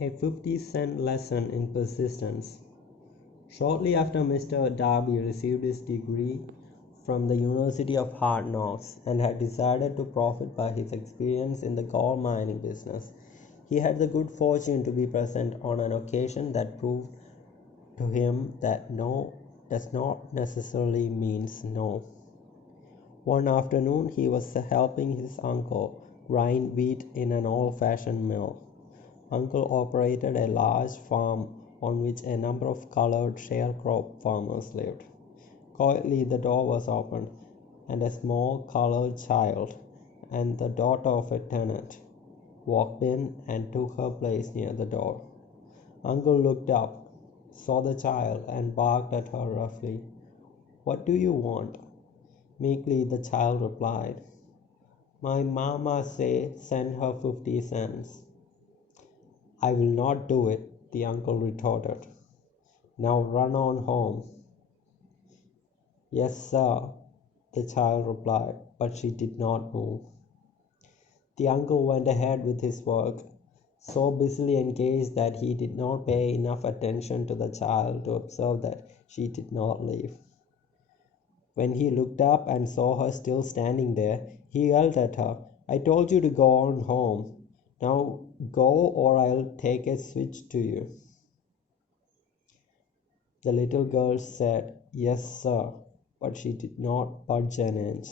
A 50-cent lesson in persistence. Shortly after Mr. Darby received his degree from the University of Hard Knocks and had decided to profit by his experience in the gold mining business, he had the good fortune to be present on an occasion that proved to him that no does not necessarily means no. One afternoon he was helping his uncle grind wheat in an old-fashioned mill. Uncle operated a large farm on which a number of colored sharecrop farmers lived. Quietly the door was opened, and a small colored child and the daughter of a tenant walked in and took her place near the door. Uncle looked up, saw the child, and barked at her roughly. "What do you want?" Meekly the child replied, "My mamma say send her 50 cents." "I will not do it," the uncle retorted. "Now run on home." "Yes, sir," the child replied, but she did not move. The uncle went ahead with his work, so busily engaged that he did not pay enough attention to the child to observe that she did not leave. When he looked up and saw her still standing there, he yelled at her, "I told you to go on home. Now go or I'll take a switch to you." The little girl said, "Yes, sir," but she did not budge an inch.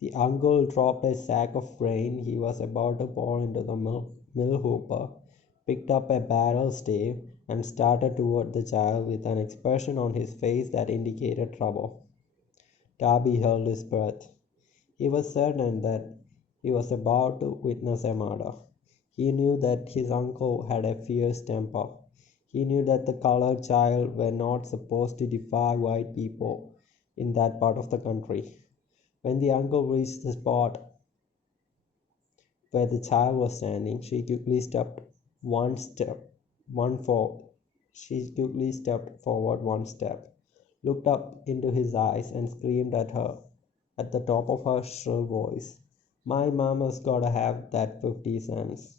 The uncle dropped a sack of grain he was about to pour into the mill hooper, picked up a barrel stave, and started toward the child with an expression on his face that indicated trouble. Darby held his breath. He was certain that he was about to witness a murder. He knew that his uncle had a fierce temper. He knew that the colored child were not supposed to defy white people in that part of the country. When the uncle reached the spot where the child was standing, she quickly stepped forward one step, looked up into his eyes, and screamed at her at the top of her shrill voice, "My mama's gotta have that 50 cents."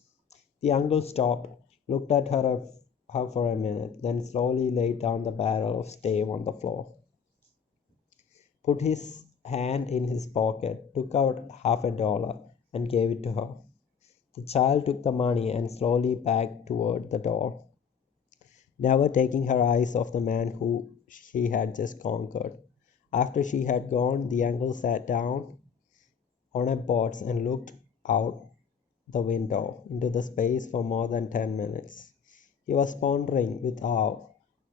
The uncle stopped, looked at her for a minute, then slowly laid down the barrel of stave on the floor, put his hand in his pocket, took out $1/2, and gave it to her. The child took the money and slowly backed toward the door, never taking her eyes off the man who she had just conquered. After she had gone, the uncle sat down on a box and looked out the window into the space for more than 10 minutes. He was pondering with awe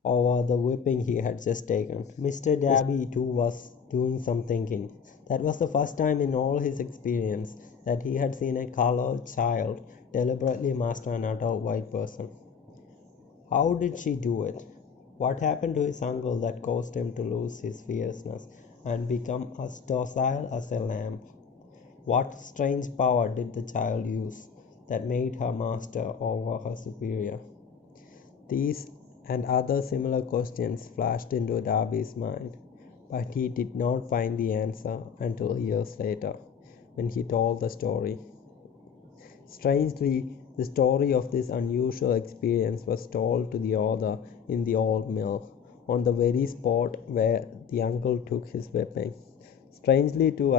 over the whipping he had just taken. Mr. Darby, too, was doing some thinking. That was the first time in all his experience that he had seen a colored child deliberately master an adult white person. How did she do it? What happened to his uncle that caused him to lose his fierceness and become as docile as a lamb? What strange power did the child use that made her master over her superior? These and other similar questions flashed into Darby's mind, but he did not find the answer until years later, when he told the story. Strangely, the story of this unusual experience was told to the author in the old mill, on the very spot where the uncle took his whipping. Strangely, too,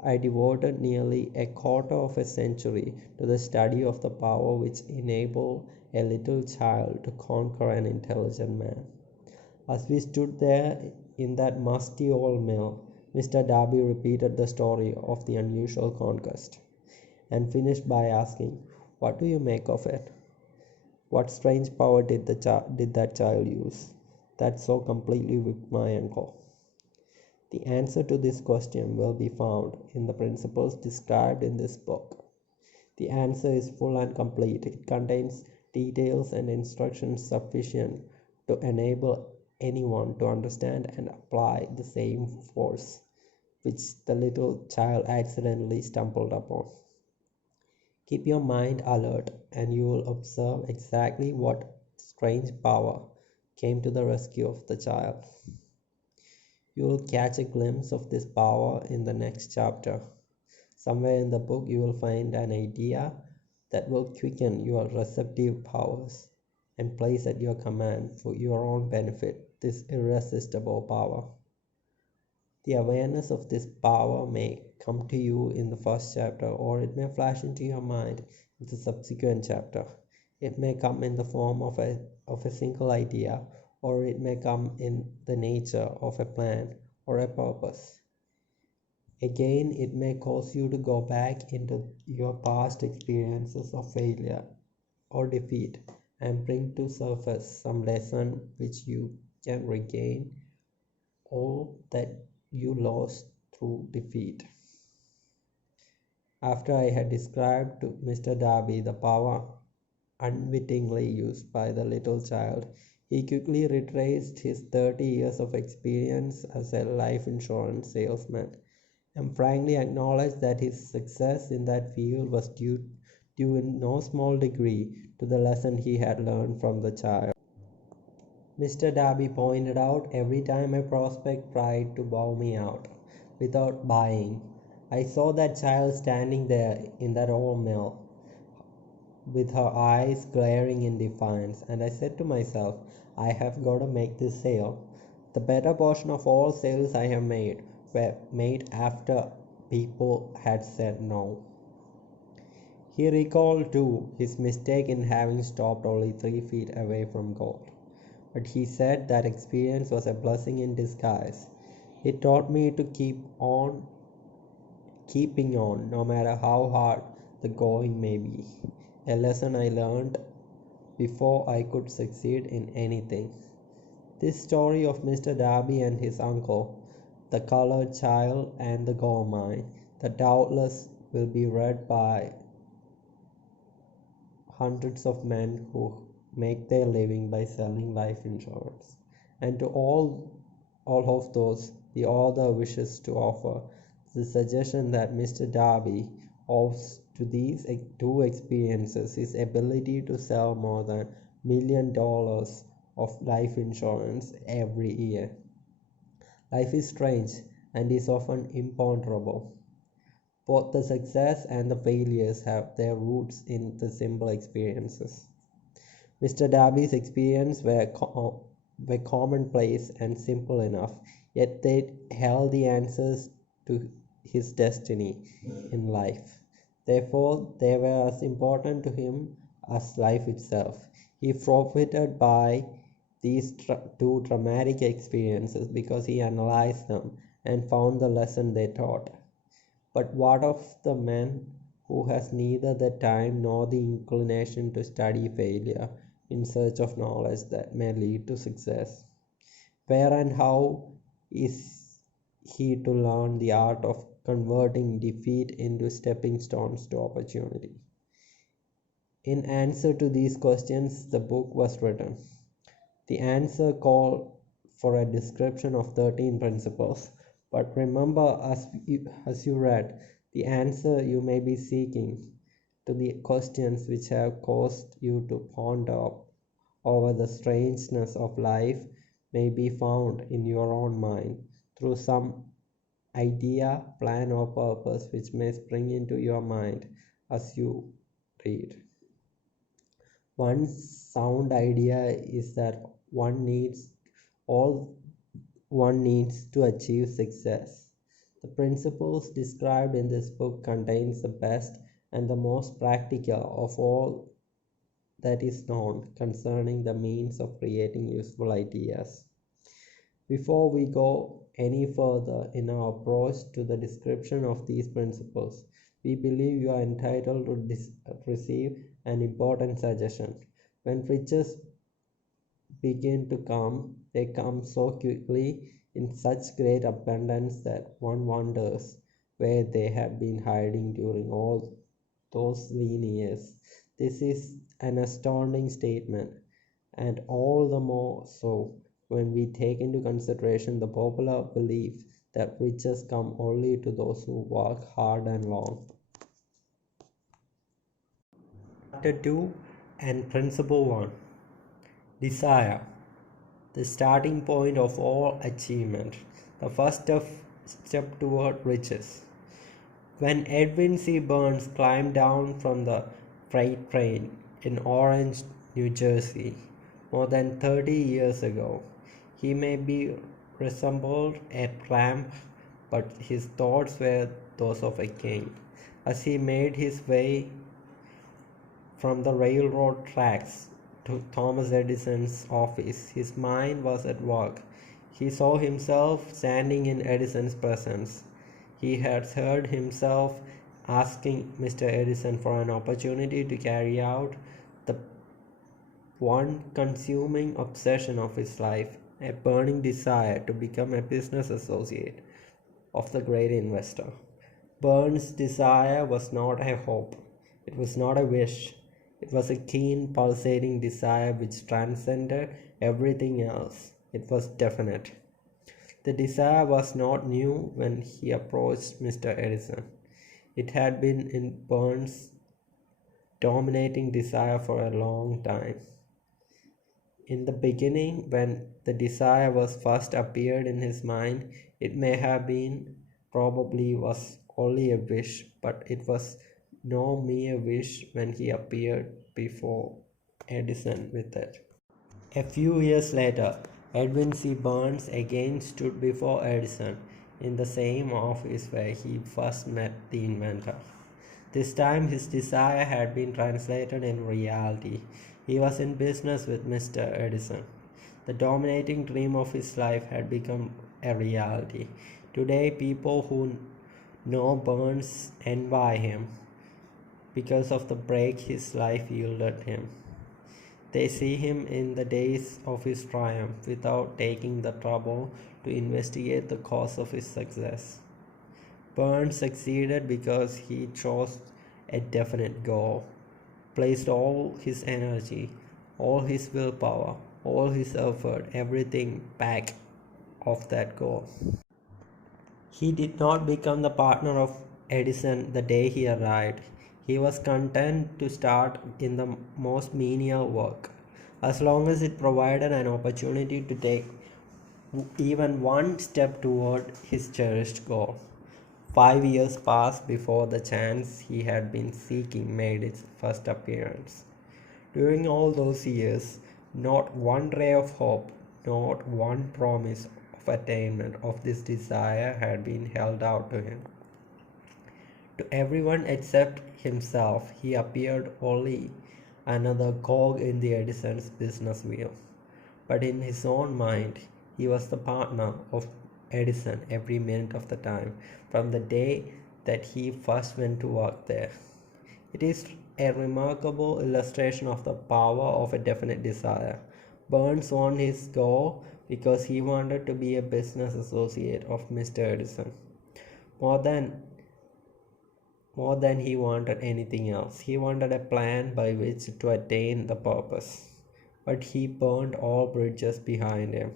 I devoted nearly a quarter of a century to the study of the power which enabled a little child to conquer an intelligent man. As we stood there in that musty old mill, Mr. Darby repeated the story of the unusual conquest, and finished by asking, "What do you make of it? What strange power did that child use that so completely whipped my uncle?" The answer to this question will be found in the principles described in this book. The answer is full and complete. It contains details and instructions sufficient to enable anyone to understand and apply the same force which the little child accidentally stumbled upon. Keep your mind alert, and you will observe exactly what strange power came to the rescue of the child. You will catch a glimpse of this power in the next chapter. Somewhere in the book, you will find an idea that will quicken your receptive powers and place at your command for your own benefit this irresistible power. The awareness of this power may come to you in the first chapter, or it may flash into your mind in the subsequent chapter. It may come in the form of a single idea, or it may come in the nature of a plan or a purpose. Again, it may cause you to go back into your past experiences of failure or defeat and bring to surface some lesson which you can regain all that you lost through defeat. After I had described to Mr. Darby the power unwittingly used by the little child, he quickly retraced his 30 years of experience as a life insurance salesman and frankly acknowledged that his success in that field was due in no small degree to the lesson he had learned from the child. Mr. Darby pointed out every time a prospect tried to bow me out without buying, I saw that child standing there in that old mill with her eyes glaring in defiance, and I said to myself, I have got to make this sale. The better portion of all sales I have made were made after people had said no. He recalled too his mistake in having stopped only 3 feet away from gold. But he said that experience was a blessing in disguise. It taught me to keeping on, no matter how hard the going may be. A lesson I learned before I could succeed in anything. This story of Mr. Darby and his uncle, the colored child and the gold mine, that doubtless will be read by hundreds of men who make their living by selling life insurance. And to all of those, the author wishes to offer the suggestion that Mr. Darby owes to these two experiences his ability to sell more than $1 million of life insurance every year. Life is strange and is often imponderable. Both the success and the failures have their roots in the simple experiences. Mr. Darby's experiences were commonplace and simple enough, yet they held the answers to his destiny in life. Therefore, they were as important to him as life itself. He profited by these two traumatic experiences because he analyzed them and found the lesson they taught. But what of the man who has neither the time nor the inclination to study failure in search of knowledge that may lead to success? Where and how is he to learn the art of converting defeat into stepping stones to opportunity? In answer to these questions, the book was written. The answer called for a description of 13 principles. But remember, as you read, the answer you may be seeking to the questions which have caused you to ponder over the strangeness of life may be found in your own mind through some idea, plan, or purpose which may spring into your mind as you read. One sound idea is that one needs to achieve success. The principles described in this book contains the best and the most practical of all that is known concerning the means of creating useful ideas. Before we go any further in our approach to the description of these principles, we believe you are entitled to receive an important suggestion. When riches begin to come, they come so quickly in such great abundance that one wonders where they have been hiding during all those lean years. This is an astounding statement, and all the more so when we take into consideration the popular belief that riches come only to those who work hard and long. Chapter 2 and Principle 1. Desire, the starting point of all achievement, the first step toward riches. When Edwin C. Burns climbed down from the freight train in Orange, New Jersey, more than 30 years ago. He may be resembled a tramp, but his thoughts were those of a king. As he made his way from the railroad tracks to Thomas Edison's office, his mind was at work. He saw himself standing in Edison's presence. He had heard himself asking Mr. Edison for an opportunity to carry out the one consuming obsession of his life, a burning desire to become a business associate of the great investor. Burns' desire was not a hope, it was not a wish, it was a keen, pulsating desire which transcended everything else. It was definite. The desire was not new when he approached Mr. Edison. It had been in Burns' dominating desire for a long time. In the beginning, when the desire was first appeared in his mind, it may have been, probably was only a wish, but it was no mere wish when he appeared before Edison with it. A few years later, Edwin C. Burns again stood before Edison in the same office where he first met the inventor. This time his desire had been translated in reality. He was in business with Mr. Edison. The dominating dream of his life had become a reality. Today, people who know Burns envy him because of the break his life yielded him. They see him in the days of his triumph without taking the trouble to investigate the cause of his success. Burns succeeded because he chose a definite goal, placed all his energy, all his willpower, all his effort, everything back of that goal. He did not become the partner of Edison the day he arrived. He was content to start in the most menial work, as long as it provided an opportunity to take even one step toward his cherished goal. 5 years passed before the chance he had been seeking made its first appearance. During all those years, not one ray of hope, not one promise of attainment of this desire had been held out to him. To everyone except himself, he appeared only another cog in the Edison's business wheel. But in his own mind, he was the partner of Edison every minute of the time, from the day that he first went to work there. It is a remarkable illustration of the power of a definite desire. Burns won his goal because he wanted to be a business associate of Mr. Edison. More than he wanted anything else. He wanted a plan by which to attain the purpose. But he burned all bridges behind him.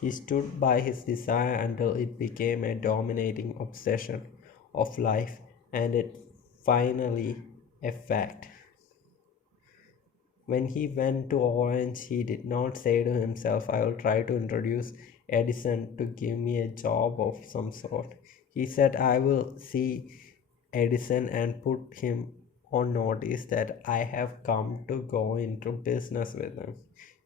He stood by his desire until it became a dominating obsession of life and it finally a fact. When he went to Orange, he did not say to himself, I will try to introduce Edison to give me a job of some sort. He said, I will see Edison and put him on notice that I have come to go into business with him.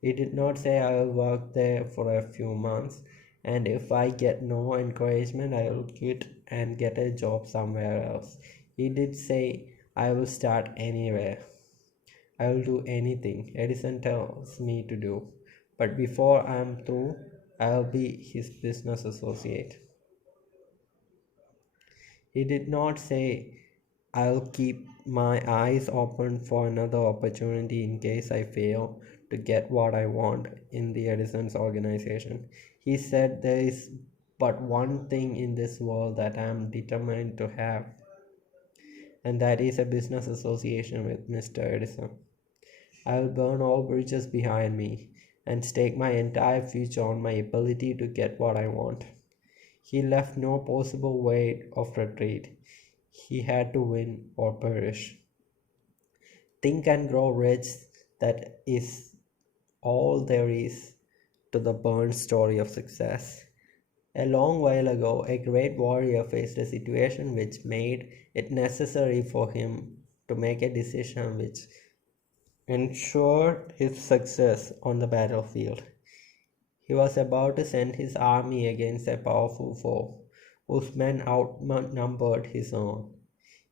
He did not say I will work there for a few months and if I get no encouragement I will quit and get a job somewhere else. He did say I will start anywhere. I will do anything Edison tells me to do. But before I am through, I will be his business associate. He did not say, I'll keep my eyes open for another opportunity in case I fail to get what I want in the Edison's organization. He said, there is but one thing in this world that I am determined to have, and that is a business association with Mr. Edison. I will burn all bridges behind me and stake my entire future on my ability to get what I want. He left no possible way of retreat. He had to win or perish. Think and grow rich, that is all there is to the Burns story of success. A long while ago, a great warrior faced a situation which made it necessary for him to make a decision which ensured his success on the battlefield. He was about to send his army against a powerful foe, whose men outnumbered his own.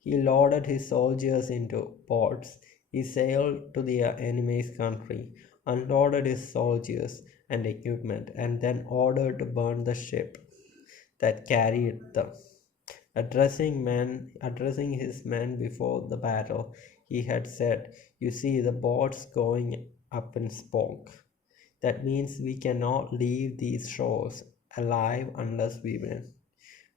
He loaded his soldiers into boats. He sailed to the enemy's country, unloaded his soldiers and equipment, and then ordered to burn the ship that carried them. Addressing his men before the battle, he had said, "You see the boats going up in smoke. That means we cannot leave these shores alive unless we win.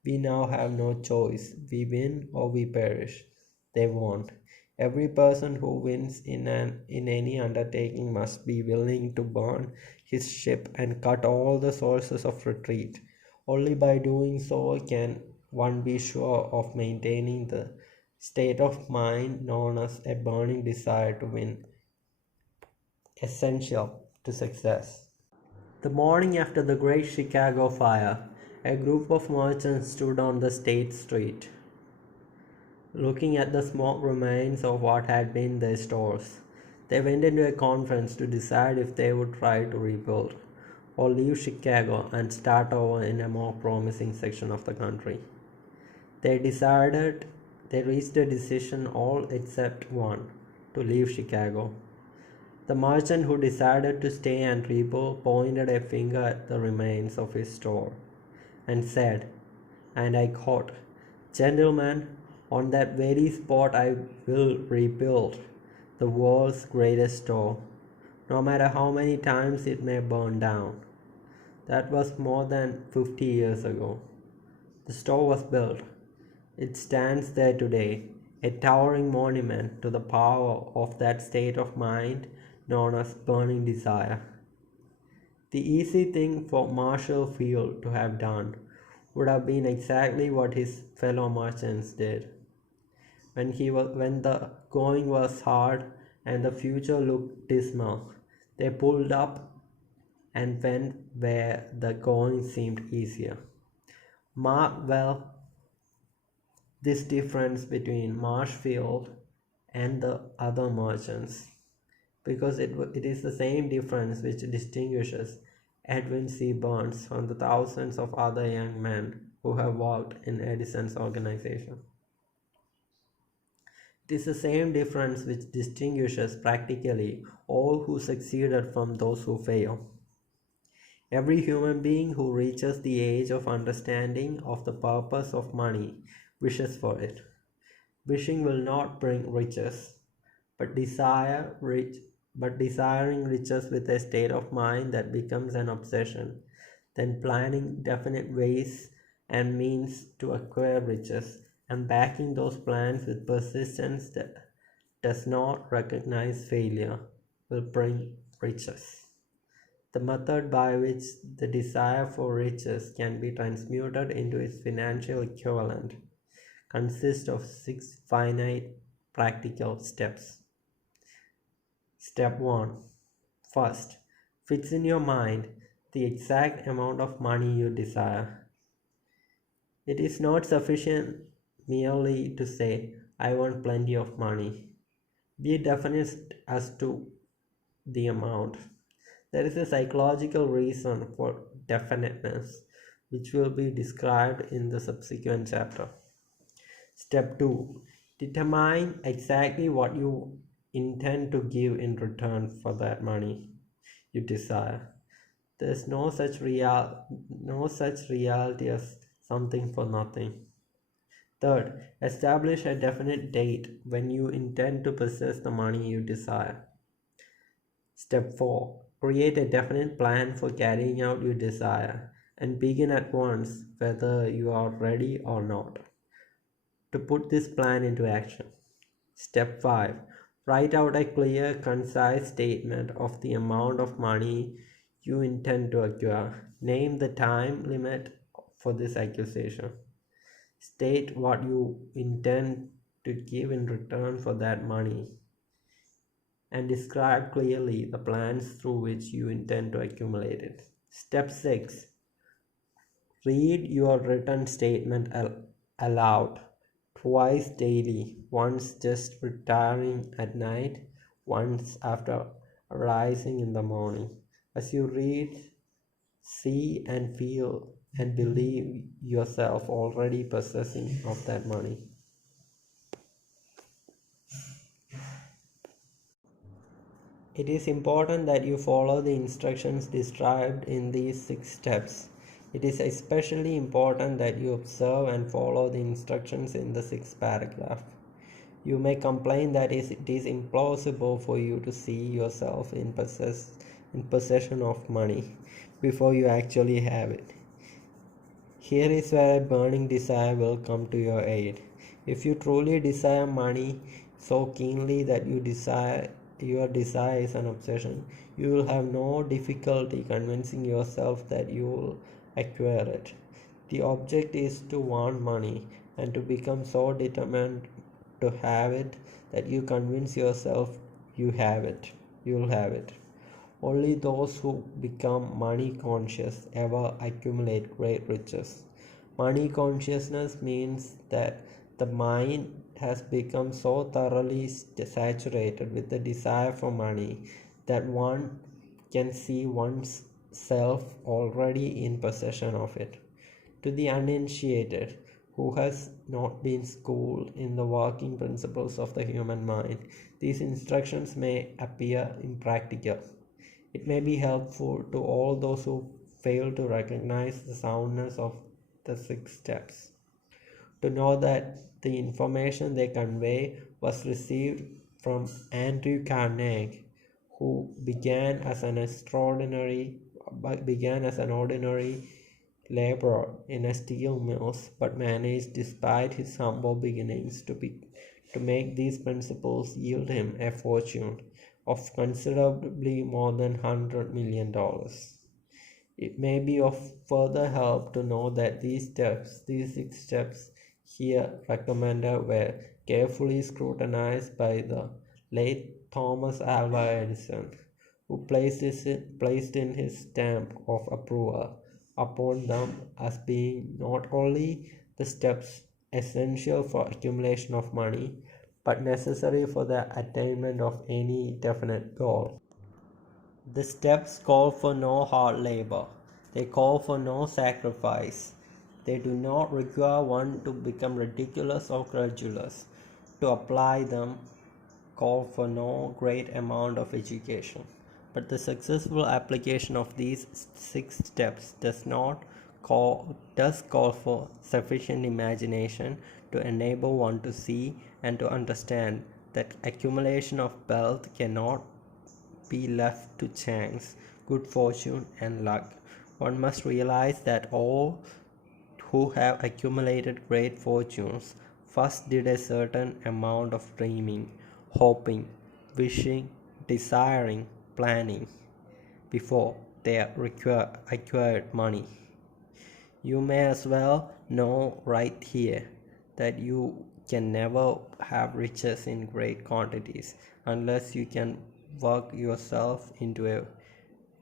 We now have no choice. We win or we perish." They won't. Every person who wins in any undertaking must be willing to burn his ship and cut all the sources of retreat. Only by doing so can one be sure of maintaining the state of mind known as a burning desire to win, essential to success. The morning after the Great Chicago Fire, a group of merchants stood on the State Street, looking at the smoke remains of what had been their stores. They went into a conference to decide if they would try to rebuild or leave Chicago and start over in a more promising section of the country. They reached a decision, all except one, to leave Chicago. The merchant who decided to stay and rebuild pointed a finger at the remains of his store and said, and I quote, "Gentlemen, on that very spot I will rebuild the world's greatest store, no matter how many times it may burn down." That was more than 50 years ago. The store was built. It stands there today, a towering monument to the power of that state of mind known as burning desire. The easy thing for Marshall Field to have done would have been exactly what his fellow merchants did. When the going was hard and the future looked dismal, they pulled up and went where the going seemed easier. Mark well this difference between Marshfield and the other merchants, because it is the same difference which distinguishes Edwin C. Burns from the thousands of other young men who have worked in Edison's organization. It is the same difference which distinguishes practically all who succeeded from those who fail. Every human being who reaches the age of understanding of the purpose of money wishes for it. Wishing will not bring riches, but desiring riches with a state of mind that becomes an obsession, then planning definite ways and means to acquire riches, and backing those plans with persistence that does not recognize failure, will bring riches. The method by which the desire for riches can be transmuted into its financial equivalent consists of 6 finite practical steps. Step 1. First, fix in your mind the exact amount of money you desire. It is not sufficient merely to say, "I want plenty of money." Be definite as to the amount. There is a psychological reason for definiteness, which will be described in the subsequent chapter. Step 2. Determine exactly what you intend to give in return for that money you desire. There is no such reality as something for nothing. Third, establish a definite date when you intend to possess the money you desire. Step 4. Create a definite plan for carrying out your desire and begin at once, whether you are ready or not, to put this plan into action. Step 5. Write out a clear, concise statement of the amount of money you intend to acquire. Name the time limit for this acquisition. State what you intend to give in return for that money, and describe clearly the plans through which you intend to accumulate it. Step 6. Read your written statement aloud twice daily, once just retiring at night, once after rising in the morning. As you read, see and feel and believe yourself already possessing of that money. It is important that you follow the instructions described in these 6 steps. It is especially important that you observe and follow the instructions in the 6th paragraph. You may complain that it is impossible for you to see yourself in possession of money before you actually have it. Here is where a burning desire will come to your aid. If you truly desire money so keenly that your desire is an obsession, you will have no difficulty convincing yourself that you will acquire it. The object is to want money and to become so determined to have it that you convince yourself you'll have it. Only those who become money conscious ever accumulate great riches. Money consciousness means that the mind has become so thoroughly saturated with the desire for money that one can see one's self already in possession of it. To the uninitiated, who has not been schooled in the working principles of the human mind, these instructions may appear impractical. It may be helpful to all those who fail to recognize the soundness of the 6 steps, to know that the information they convey was received from Andrew Carnegie, who began as an ordinary laborer in a steel mills, but managed, despite his humble beginnings, to make these principles yield him a fortune of considerably more than $100 million. It may be of further help to know that these 6 steps here recommended, were carefully scrutinized by the late Thomas Alva Edison, who placed in his stamp of approval upon them as being not only the steps essential for accumulation of money, but necessary for the attainment of any definite goal. The steps call for no hard labor. They call for no sacrifice. They do not require one to become ridiculous or credulous. To apply them call for no great amount of education. But the successful application of these 6 steps does call for sufficient imagination to enable one to see and to understand that accumulation of wealth cannot be left to chance, good fortune, and luck. One must realize that all who have accumulated great fortunes first did a certain amount of dreaming, hoping, wishing, desiring, planning before they acquired money. You may as well know right here that you can never have riches in great quantities unless you can work yourself into a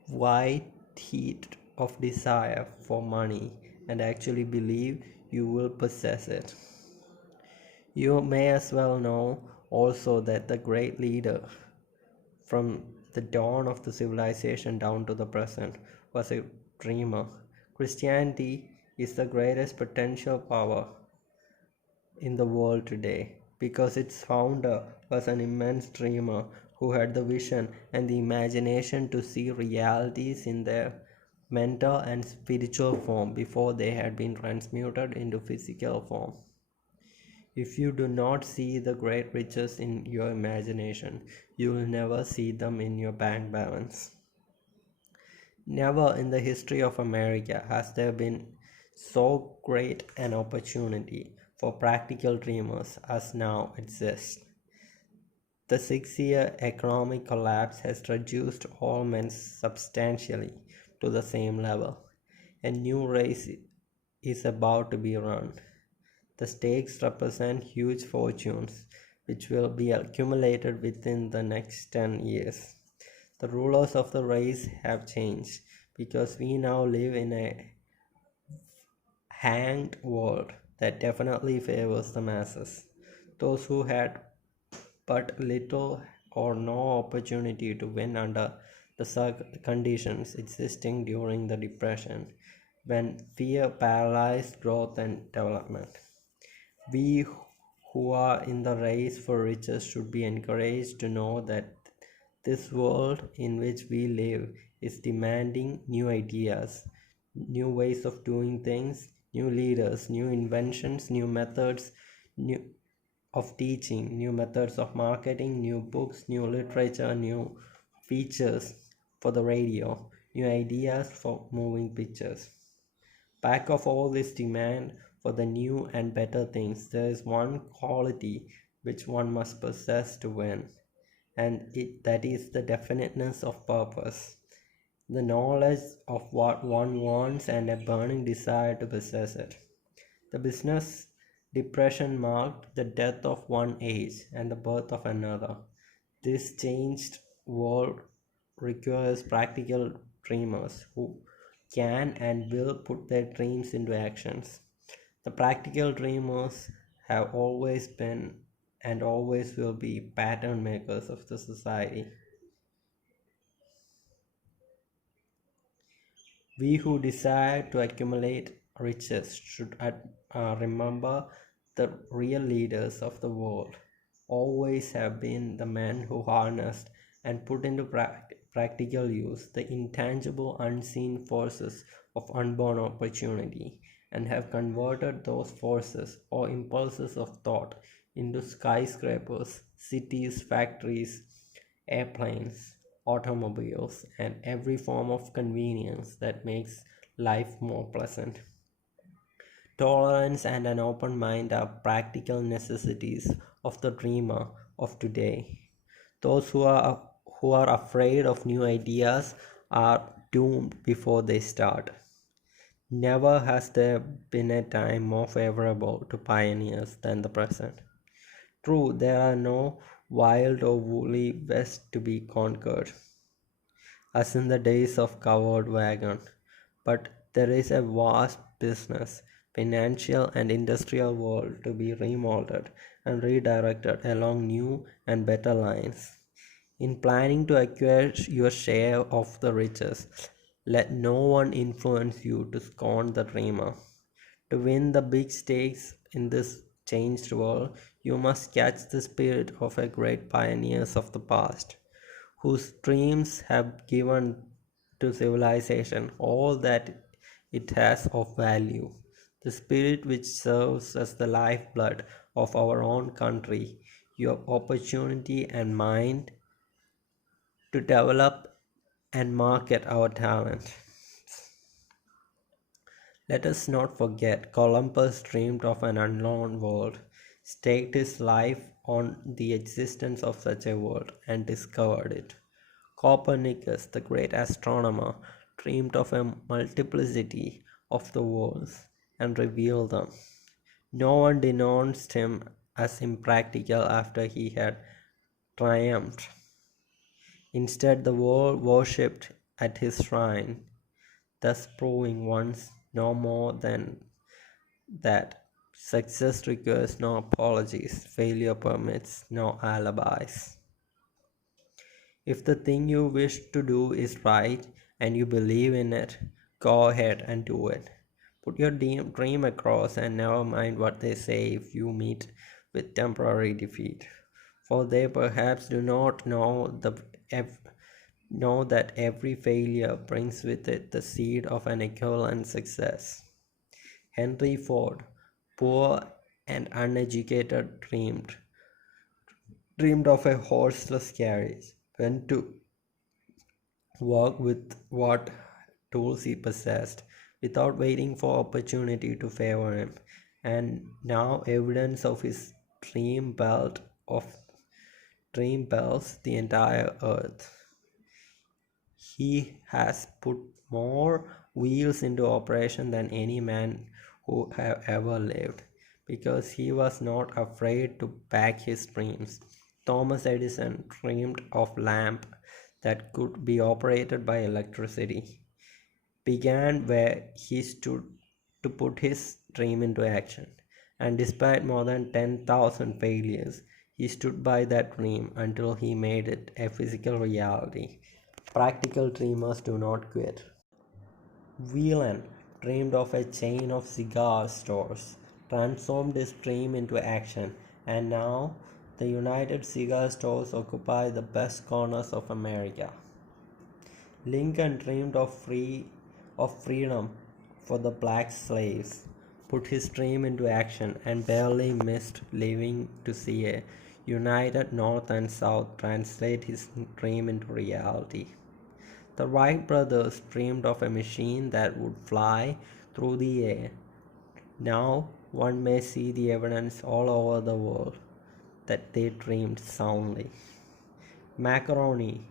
white heat of desire for money and actually believe you will possess it. You may as well know also that the great leader from the dawn of the civilization down to the present was a dreamer. Christianity is the greatest potential power in the world today because its founder was an immense dreamer who had the vision and the imagination to see realities in their mental and spiritual form before they had been transmuted into physical form. If you do not see the great riches in your imagination, you will never see them in your bank balance. Never in the history of America has there been so great an opportunity for practical dreamers as now exists. The 6-year economic collapse has reduced all men substantially to the same level. A new race is about to be run. The stakes represent huge fortunes which will be accumulated within the next 10 years. The rulers of the race have changed because we now live in a hanged world that definitely favors the masses. Those who had but little or no opportunity to win under the conditions existing during the Depression, when fear paralyzed growth and development. We who are in the race for riches should be encouraged to know that this world in which we live is demanding new ideas, new ways of doing things, new leaders, new inventions, new methods new of teaching, new methods of marketing, new books, new literature, new features for the radio, new ideas for moving pictures. Back of all this demand for the new and better things, there is one quality which one must possess to win, and that is the definiteness of purpose, the knowledge of what one wants, and a burning desire to possess it. The business depression marked the death of one age and the birth of another. This changed world requires practical dreamers who can and will put their dreams into actions. The practical dreamers have always been and always will be pattern makers of the society. We who desire to accumulate riches should remember the real leaders of the world always have been the men who harnessed and put into practical use the intangible unseen forces of unborn opportunity, and have converted those forces or impulses of thought into skyscrapers, cities, factories, airplanes, automobiles, and every form of convenience that makes life more pleasant. Tolerance and an open mind are practical necessities of the dreamer of today. Those who are afraid of new ideas are doomed before they start. Never has there been a time more favorable to pioneers than the present. True, there are no wild or woolly west to be conquered, as in the days of covered wagon, but there is a vast business, financial and industrial world to be remolded and redirected along new and better lines. In planning to acquire your share of the riches, let no one influence you to scorn the dreamer. To win the big stakes in this changed world, you must catch the spirit of a great pioneers of the past, whose dreams have given to civilization all that it has of value. The spirit which serves as the lifeblood of our own country, your opportunity and mind to develop and market our talent. Let us not forget Columbus dreamed of an unknown world, staked his life on the existence of such a world, and discovered it. Copernicus, the great astronomer, dreamed of a multiplicity of the worlds and revealed them. No one denounced him as impractical after he had triumphed. Instead, the world worshipped at his shrine, thus proving once no more than that success requires no apologies, failure permits no alibis. If the thing you wish to do is right and you believe in it, go ahead and do it. Put your dream across and never mind what they say if you meet with temporary defeat. For they perhaps do not know that every failure brings with it the seed of an equivalent success. Henry Ford, poor and uneducated, dreamed of a horseless carriage, went to work with what tools he possessed, without waiting for opportunity to favor him, and now evidence of his of dream belts the entire earth. He has put more wheels into operation than any man who have ever lived, because he was not afraid to back his dreams. Thomas Edison dreamed of lamp that could be operated by electricity, began where he stood to put his dream into action. And despite more than 10,000 failures, he stood by that dream until he made it a physical reality. Practical dreamers do not quit. Whelan dreamed of a chain of cigar stores, transformed his dream into action, and now the United Cigar Stores occupy the best corners of America. Lincoln dreamed of freedom for the black slaves, put his dream into action, and barely missed living to see a united North and South translate his dream into reality. The Wright brothers dreamed of a machine that would fly through the air. Now one may see the evidence all over the world that they dreamed soundly. Marconi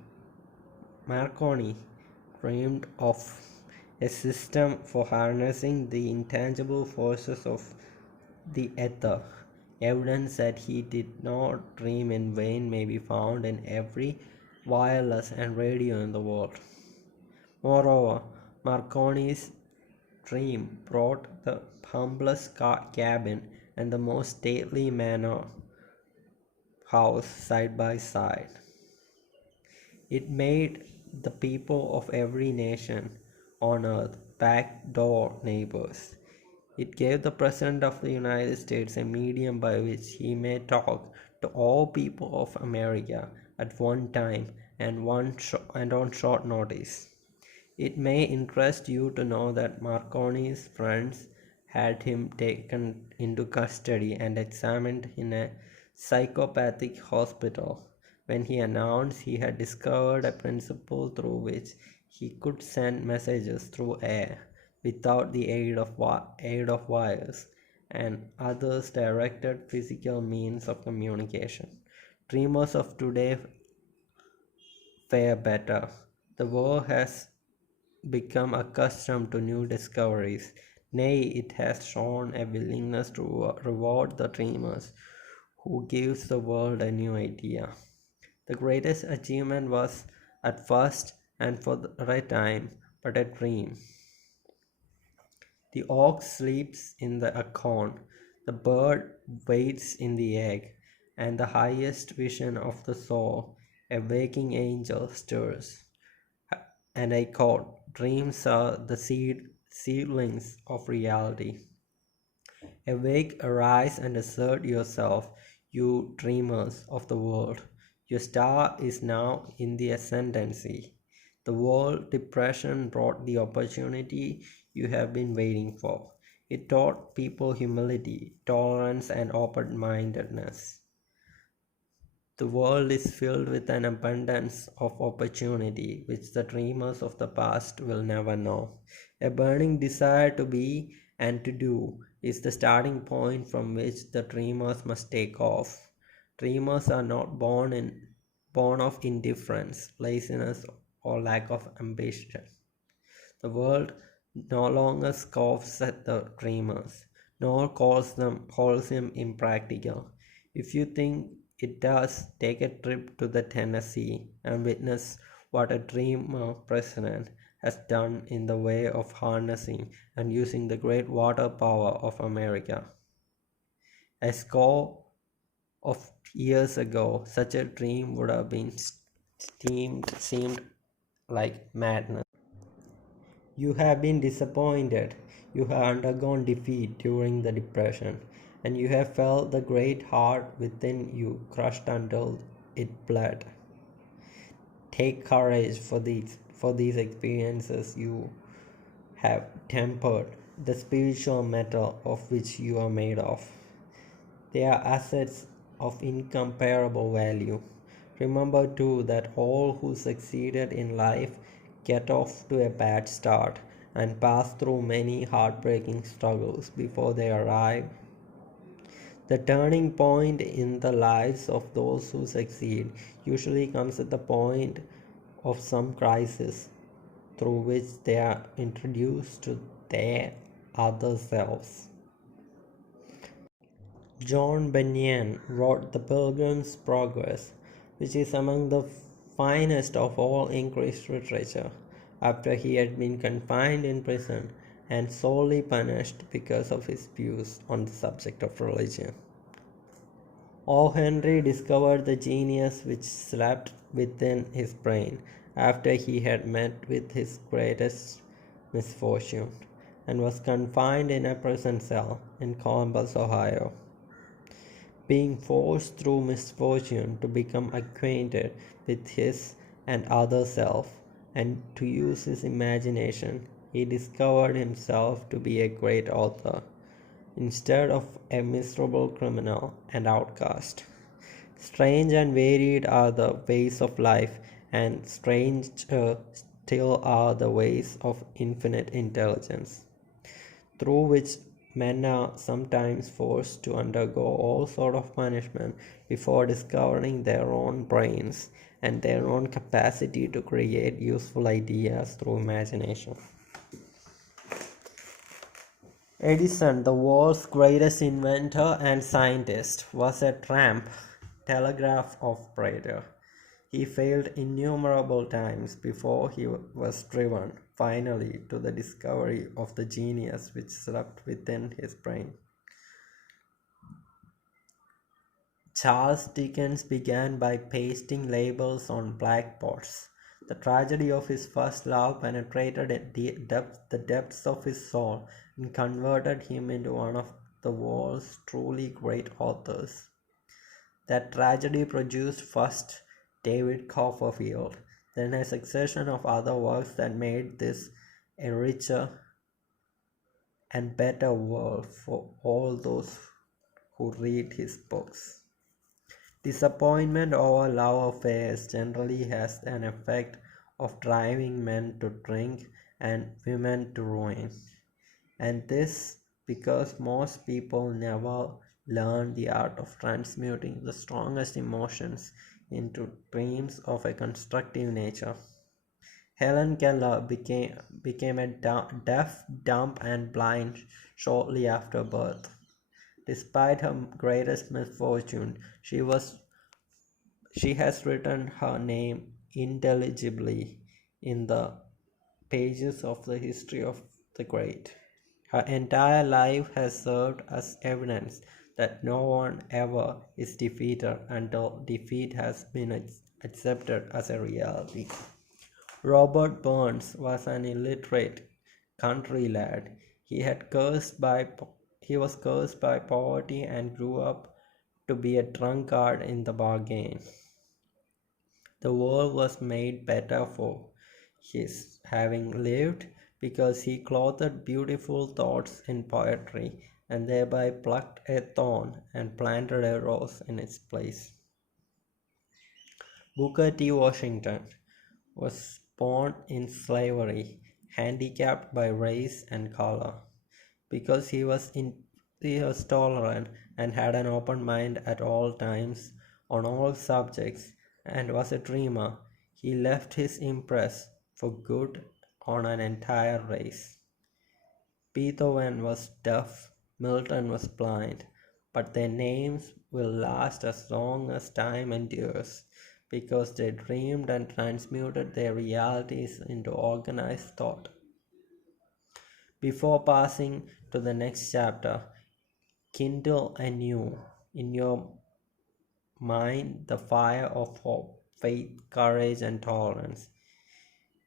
dreamed of a system for harnessing the intangible forces of the ether. Evidence that he did not dream in vain may be found in every wireless and radio in the world. Moreover, Marconi's dream brought the humblest cabin and the most stately manor house side by side. It made the people of every nation on earth backdoor neighbors. It gave the President of the United States a medium by which he may talk to all people of America at one time and on short notice. It may interest you to know that Marconi's friends had him taken into custody and examined in a psychopathic hospital when he announced he had discovered a principle through which he could send messages through air without the aid of wires and others directed physical means of communication. Dreamers of today fare better. The world has become accustomed to new discoveries. Nay, it has shown a willingness to reward the dreamers who gives the world a new idea. The greatest achievement was at first and for a time but a dream. The ox sleeps in the acorn, the bird waits in the egg, and the highest vision of the soul, a waking angel stirs. And I quote, dreams are the seedlings of reality. Awake, arise, and assert yourself, you dreamers of the world. Your star is now in the ascendancy. The world depression brought the opportunity you have been waiting for. It taught people humility, tolerance, and open-mindedness. The world is filled with an abundance of opportunity which the dreamers of the past will never know. A burning desire to be and to do is the starting point from which the dreamers must take off. Dreamers are not born of indifference, laziness, or lack of ambition. The world no longer scoffs at the dreamers, nor calls him impractical. If you think it does, take a trip to the Tennessee and witness what a dreamer president has done in the way of harnessing and using the great water power of America. A score of years ago, such a dream would have been seemed like madness. You have been disappointed, you have undergone defeat during the Depression, and you have felt the great heart within you crushed until it bled. Take courage for these experiences. You have tempered the spiritual metal of which you are made of. They are assets of incomparable value. Remember too that all who succeeded in life get off to a bad start and pass through many heartbreaking struggles before they arrive. The turning point in the lives of those who succeed usually comes at the point of some crisis through which they are introduced to their other selves. John Bunyan wrote The Pilgrim's Progress, which is among the finest of all English literature, after he had been confined in prison and sorely punished because of his views on the subject of religion. O. Henry discovered the genius which slept within his brain after he had met with his greatest misfortune, and was confined in a prison cell in Columbus, Ohio. Being forced through misfortune to become acquainted with his and other self, and to use his imagination, he discovered himself to be a great author, instead of a miserable criminal and outcast. Strange and varied are the ways of life, and stranger still are the ways of infinite intelligence, through which men are sometimes forced to undergo all sort of punishment before discovering their own brains and their own capacity to create useful ideas through imagination. Edison, the world's greatest inventor and scientist, was a tramp telegraph operator. He failed innumerable times before he was driven, finally, to the discovery of the genius which slept within his brain. Charles Dickens began by pasting labels on blackboards. The tragedy of his first love penetrated the depths of his soul and converted him into one of the world's truly great authors. That tragedy produced first David Copperfield, then a succession of other works that made this a richer and better world for all those who read his books. Disappointment over love affairs generally has an effect of driving men to drink and women to ruin, and this because most people never learn the art of transmuting the strongest emotions into dreams of a constructive nature. Helen Keller became a deaf, dumb, and blind shortly after birth. Despite her greatest misfortune, she has written her name indelibly in the pages of the history of the great. Her entire life has served as evidence that no one ever is defeated until defeat has been accepted as a reality. Robert Burns was an illiterate country lad. He was cursed by poverty and grew up to be a drunkard in the bargain. The world was made better for his having lived, because he clothed beautiful thoughts in poetry, and thereby plucked a thorn and planted a rose in its place. Booker T. Washington was born in slavery, handicapped by race and color. Because he was tolerant and had an open mind at all times on all subjects, and was a dreamer, he left his impress for good on an entire race. Beethoven was deaf, Milton was blind, but their names will last as long as time endures, because they dreamed and transmuted their realities into organized thought. Before passing to the next chapter, kindle anew in your mind the fire of hope, faith, courage, and tolerance.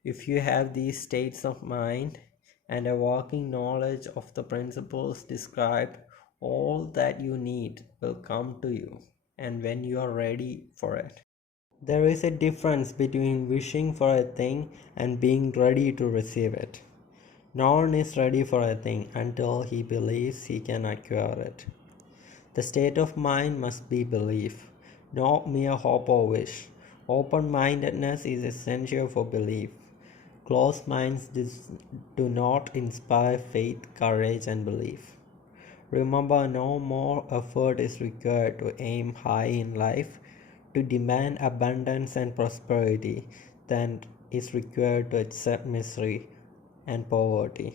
If you have these states of mind and a working knowledge of the principles described, all that you need will come to you, and when you are ready for it. There is a difference between wishing for a thing and being ready to receive it. No one is ready for a thing until he believes he can acquire it. The state of mind must be belief, not mere hope or wish. Open-mindedness is essential for belief. Closed minds do not inspire faith, courage, and belief. Remember, no more effort is required to aim high in life, to demand abundance and prosperity, than is required to accept misery and poverty.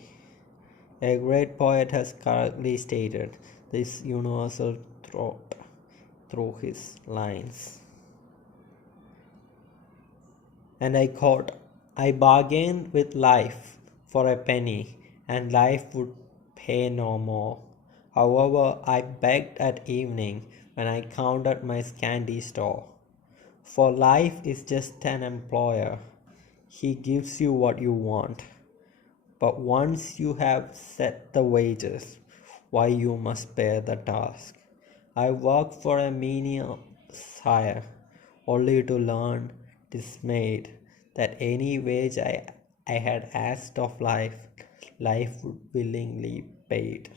A great poet has correctly stated this universal truth through his lines. And I quote, "I bargained with life for a penny, and life would pay no more. However, I begged at evening when I counted my scanty store. For life is just an employer. He gives you what you want. But once you have set the wages, why you must bear the task. I worked for a menial sire, only to learn, dismayed, that any wage I had asked of life, life would willingly paid.